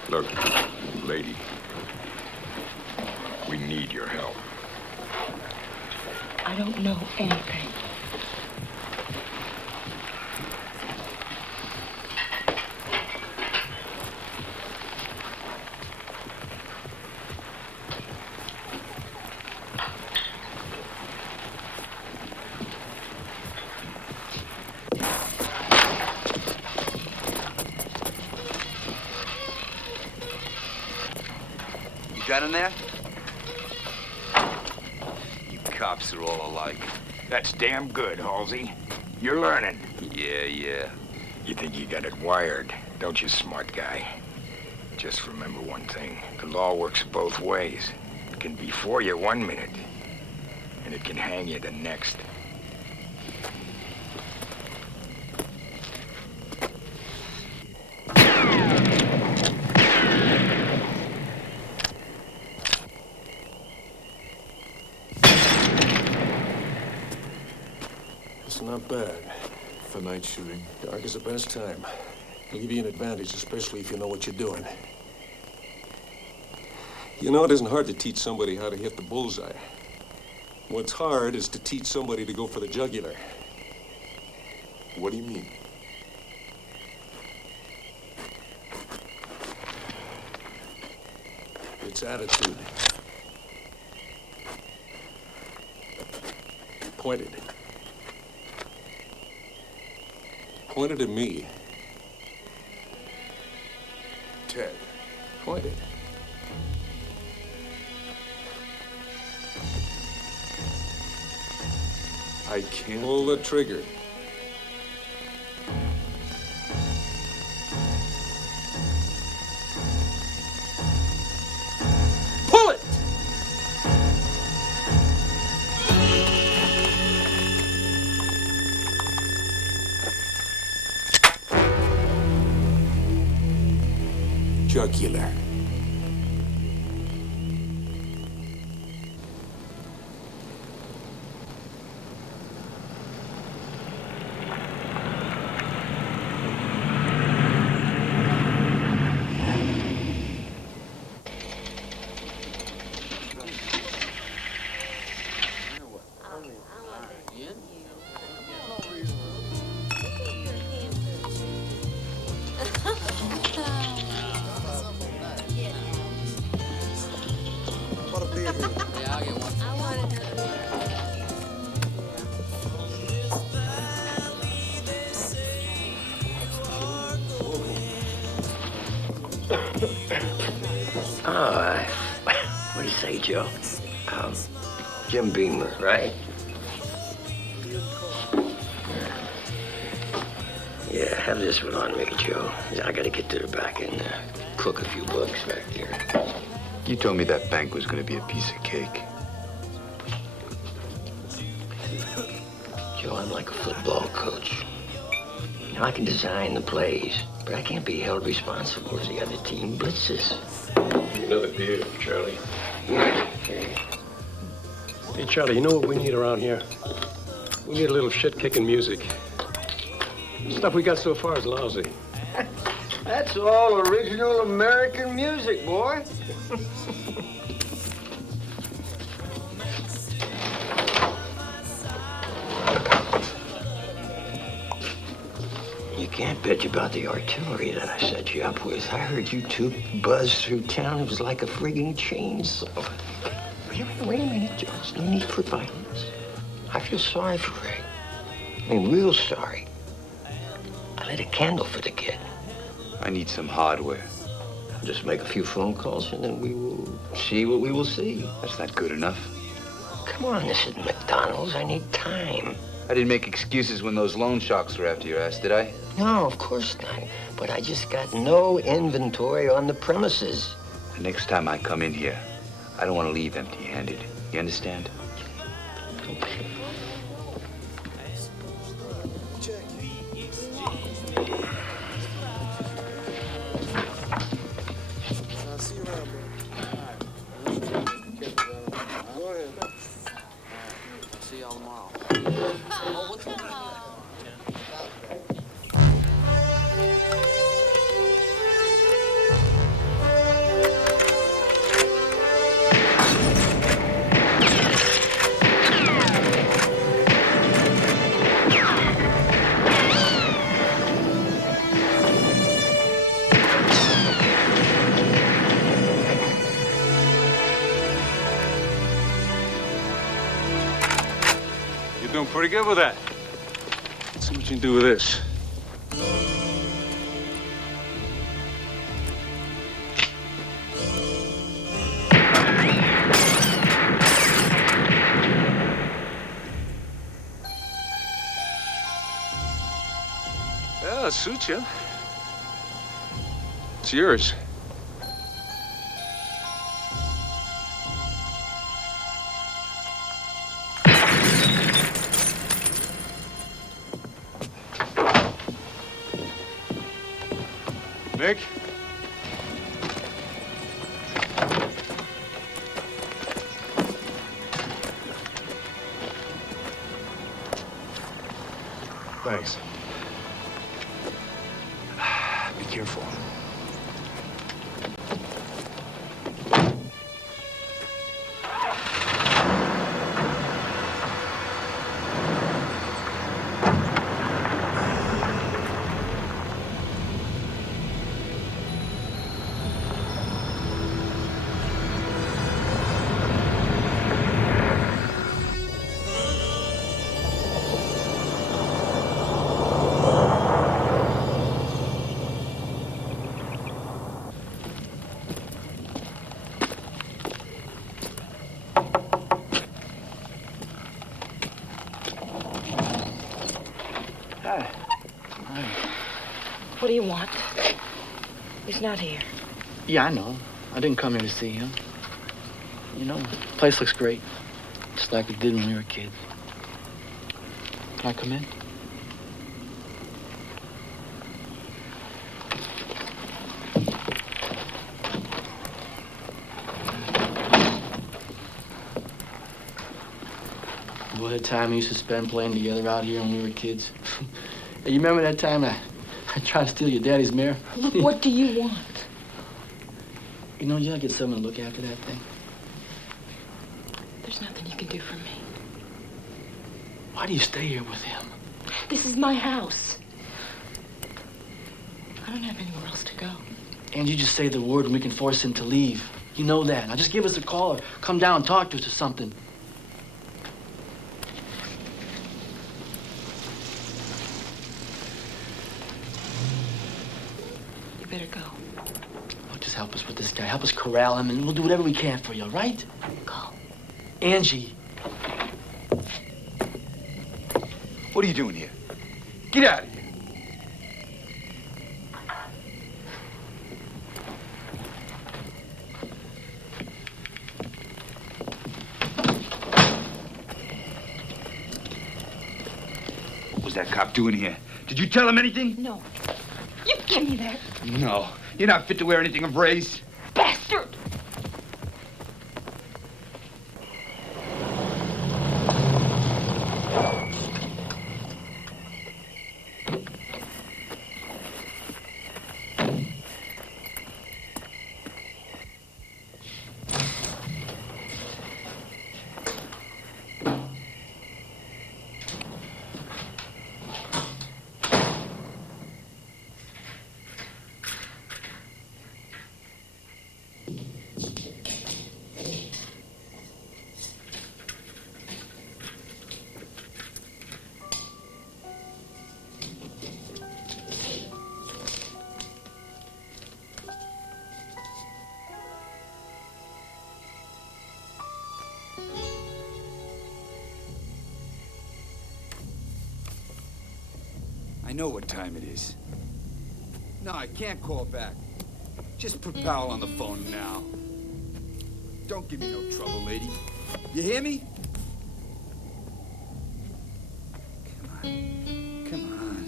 Look, lady, we need your help. I don't know anything. Got in there? You cops are all alike. That's damn good, Halsey. You're learning. Yeah. You think you got it wired, don't you, smart guy? Just remember one thing. The law works both ways. It can be for you 1 minute, and it can hang you the next. It's not bad for night shooting. Dark is the best time. It'll give you an advantage, especially if you know what you're doing. You know, it isn't hard to teach somebody how to hit the bullseye. What's hard is to teach somebody to go for the jugular. What do you mean? It's attitude. Pointed. Pointed at me. Ted. Pointed. I can't. Pull the trigger. Pull it! Jugular. What do you say, Joe? Jim Beamer, right? Yeah, have this one on me, Joe. I gotta get to the back and cook a few books back here. You told me that bank was gonna be a piece of cake. Joe, I'm like a football coach. You know, I can design the plays, but I can't be held responsible as the other team blitzes. Another beer, Charlie. Hey, Charlie, you know what we need around here? We need a little shit-kicking music. The stuff we got so far is lousy. That's all original American music, boy. You can't bitch about the artillery that I set you up with. I heard you two buzz through town. It was like a frigging chainsaw. Wait a minute, George. No need for violence. I feel sorry for Ray. I mean, real sorry. I lit a candle for the kid. I need some hardware. I'll just make a few phone calls and then we will see what we will see. That's not good enough. Come on, this is McDonald's. I need time. I didn't make excuses when those loan sharks were after your ass, did I? No, of course not. But I just got no inventory on the premises. The next time I come in here, I don't want to leave empty-handed. You understand? Okay. I'll see you around, bro. Go ahead. See y'all tomorrow. You're doing pretty good with that. Let's see what you can do with this. Yeah, it suits you. It's yours. Mick? Thanks. Be careful. What do you want? He's not here. Yeah, I know. I didn't come here to see him. You know, the place looks great. Just like it did when we were kids. Can I come in? What a time we used to spend playing together out here when we were kids. Hey, you remember that time I tried to steal your daddy's mare? Look, what do you want? You know, you gotta get someone to look after that thing. There's nothing you can do for me. Why do you stay here with him? This is my house. I don't have anywhere else to go. And you just say the word and we can force him to leave. You know that. Now just give us a call or come down and talk to us or something. You better go. Oh, just help us with this guy. Help us corral him and we'll do whatever we can for you, all right? Go. Angie. What are you doing here? Get out of here. What was that cop doing here? Did you tell him anything? No. You give me that. No. You're not fit to wear anything of race. Bastard! I know what time it is. No, I can't call back. Just put Powell on the phone now. Don't give me no trouble, lady. You hear me? Come on.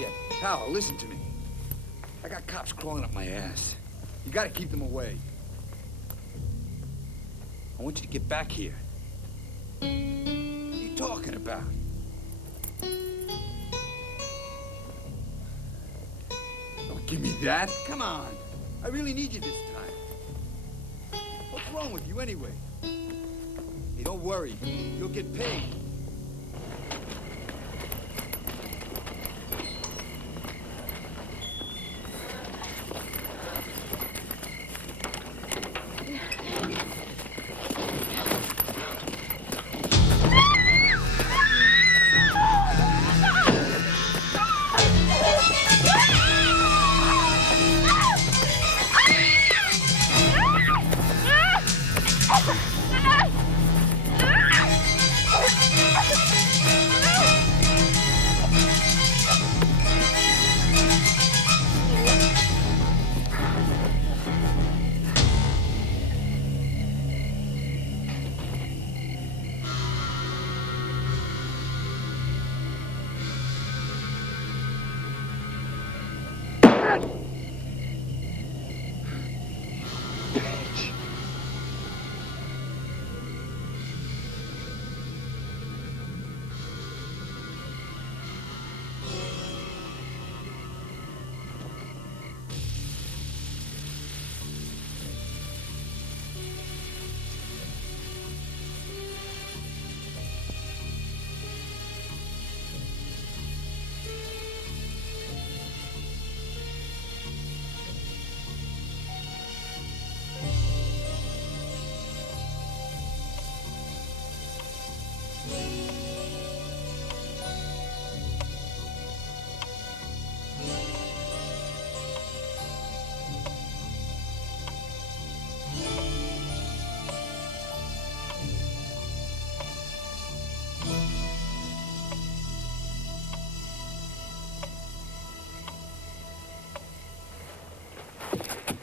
Yeah, Powell, listen to me. I got cops crawling up my ass. You gotta keep them away. I want you to get back here. What are you talking about? Don't give me that. Come on. I really need you this time. What's wrong with you anyway? Hey, don't worry. You'll get paid.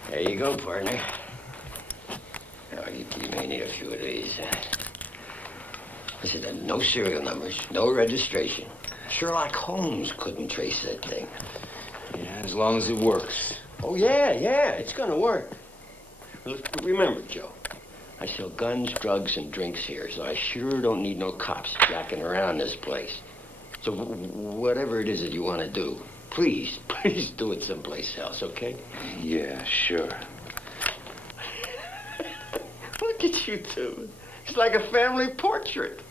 There you go, partner. Oh, you may need a few of these. Listen, no serial numbers, no registration. Sherlock Holmes couldn't trace that thing. Yeah, as long as it works. Oh, yeah, it's gonna work. Look, remember, Joe, I sell guns, drugs, and drinks here, so I sure don't need no cops jacking around this place. So whatever it is that you want to do, please do it someplace else, okay? Yeah, sure. Look at you two. It's like a family portrait.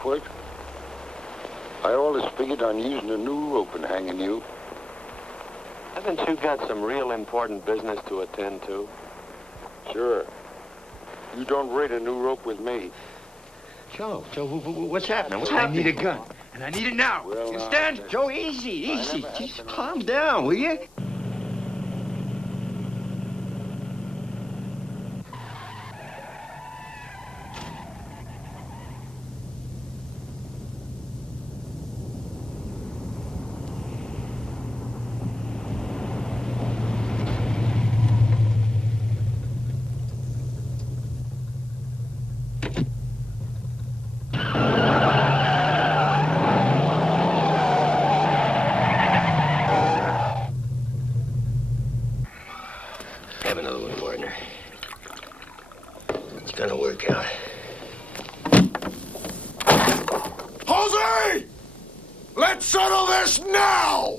quick. I always figured on using a new rope and hanging you. Haven't you got some real important business to attend to? Sure. You don't raid a new rope with me. Joe, what's happening? What's I happening? need a gun, and I need it now. Well, You now, understand? Joe, easy. Just calm down, will you? Have another one, partner. It's gonna work out. Jose! Let's settle this now!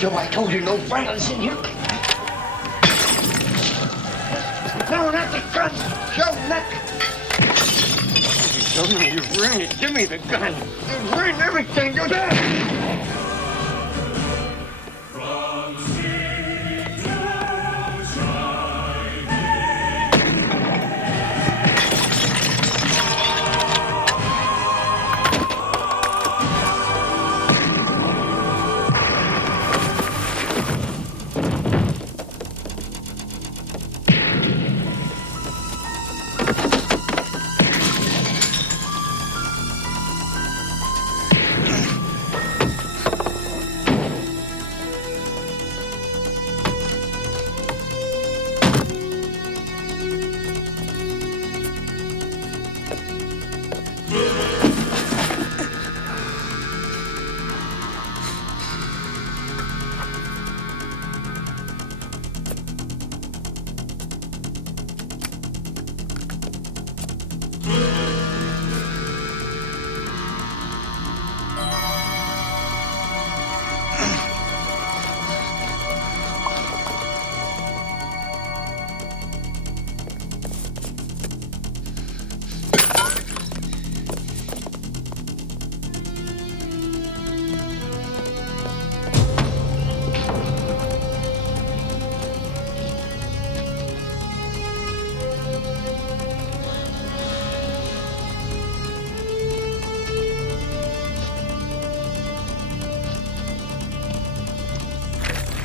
Joe, I told you no violence in here. No, not the gun. Joe, not the... You ruined it. Give me the gun. You ruined everything. Go down.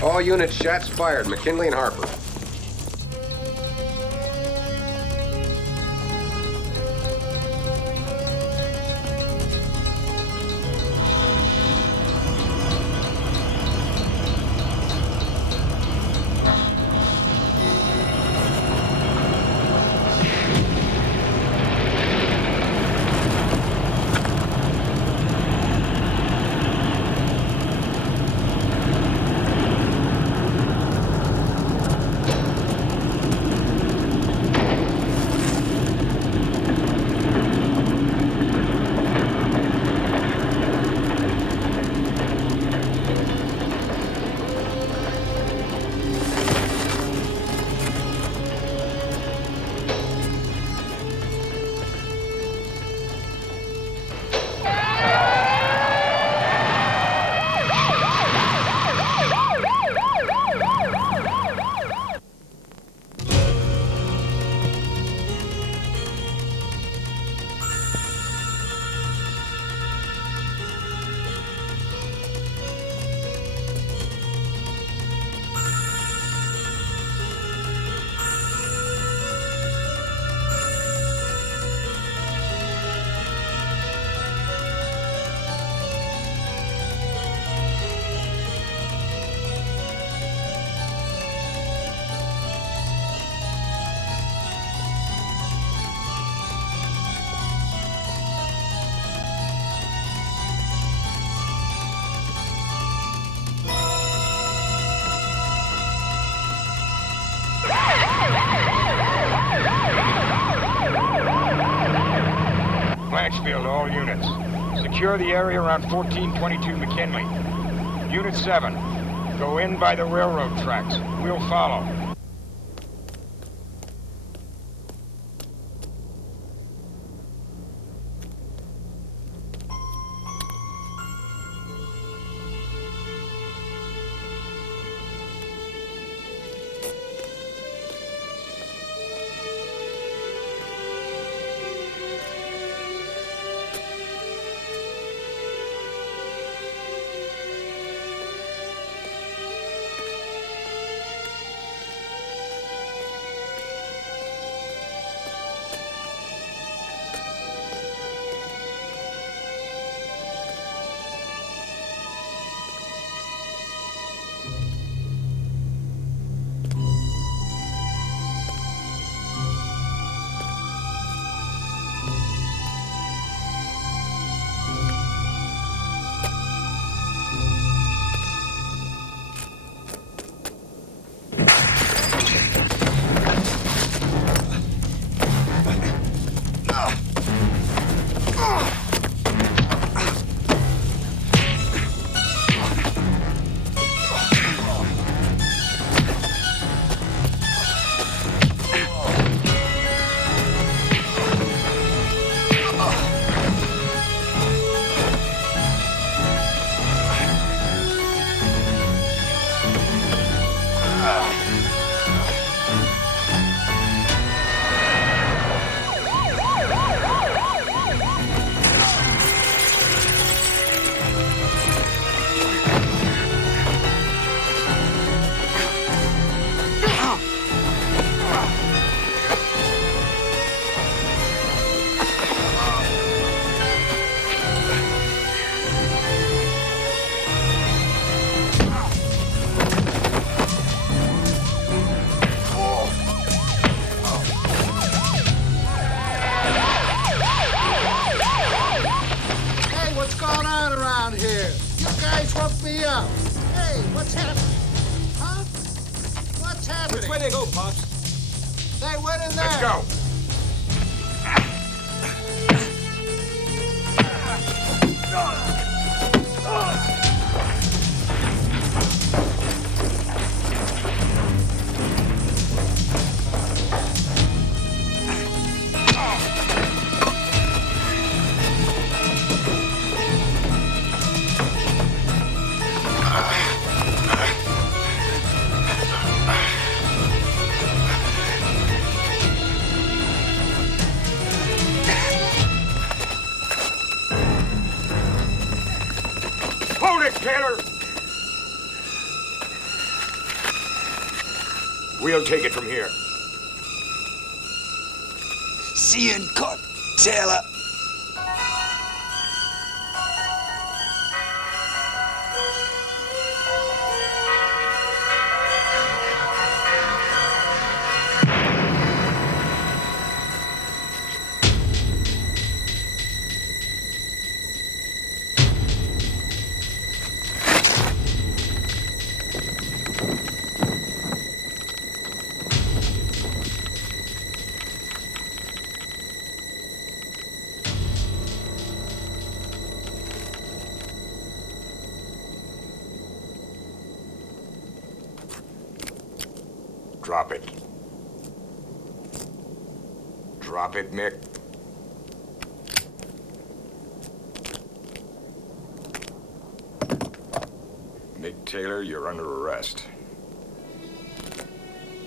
All units, shots fired. McKinley and Harper. Blanchfield to all units. Secure the area around 1422 McKinley. Unit 7, go in by the railroad tracks. We'll follow. Let's go. Taylor! We'll take it from here. See you in court, Taylor. Drop it. Drop it, Mick. Mick Taylor, you're under arrest.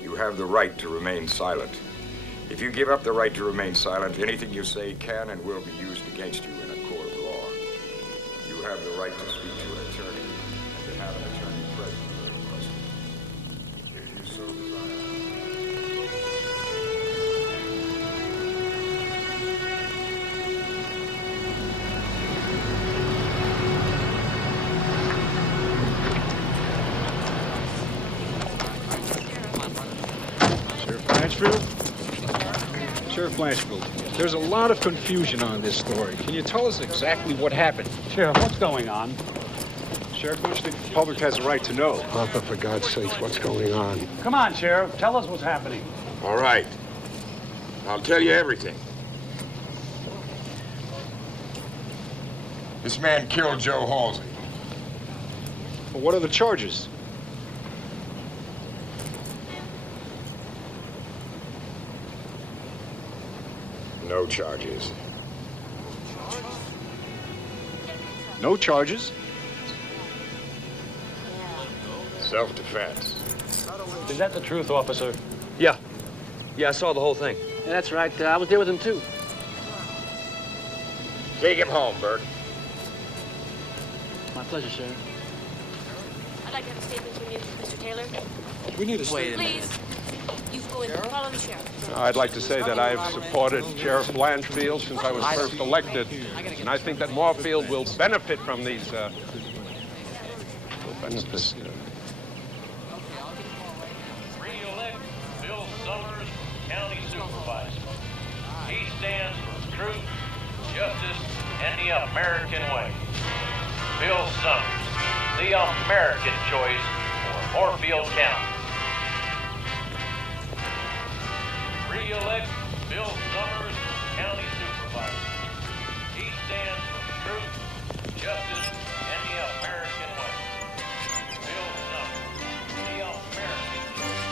You have the right to remain silent. If you give up the right to remain silent, anything you say can and will be used against you in a court of law. You have the right to speak to an attorney and to have an attorney present during custody. If you so desire. Sheriff Blanchfield, there's a lot of confusion on this story. Can you tell us exactly what happened? Sheriff, what's going on? Sheriff, don't you think the public has a right to know? Arthur, for God's sake, what's going on? Come on, Sheriff. Tell us what's happening. All right. I'll tell you everything. This man killed Joe Halsey. Well, what are the charges? No charges. No charges? Self-defense. Is that the truth, officer? Yeah. Yeah, I saw the whole thing. Yeah, that's right. I was there with him, too. Take him home, Bert. My pleasure, sir. I'd like to have a statement from you, Mr. Taylor. We need a statement. Please. You go in. Follow the sheriff. I'd like to say that I've supported Sheriff Blanchfield since I was first elected, and I think that Moorfield will benefit from these, benefits. Re-elect Bill Summers, County Supervisor. He stands for truth, justice, and the American way. Bill Summers, the American choice for Moorfield County. Re-elect Bill Summers, County Supervisor. He stands for truth, justice, and the American way. Bill Summers, the American way.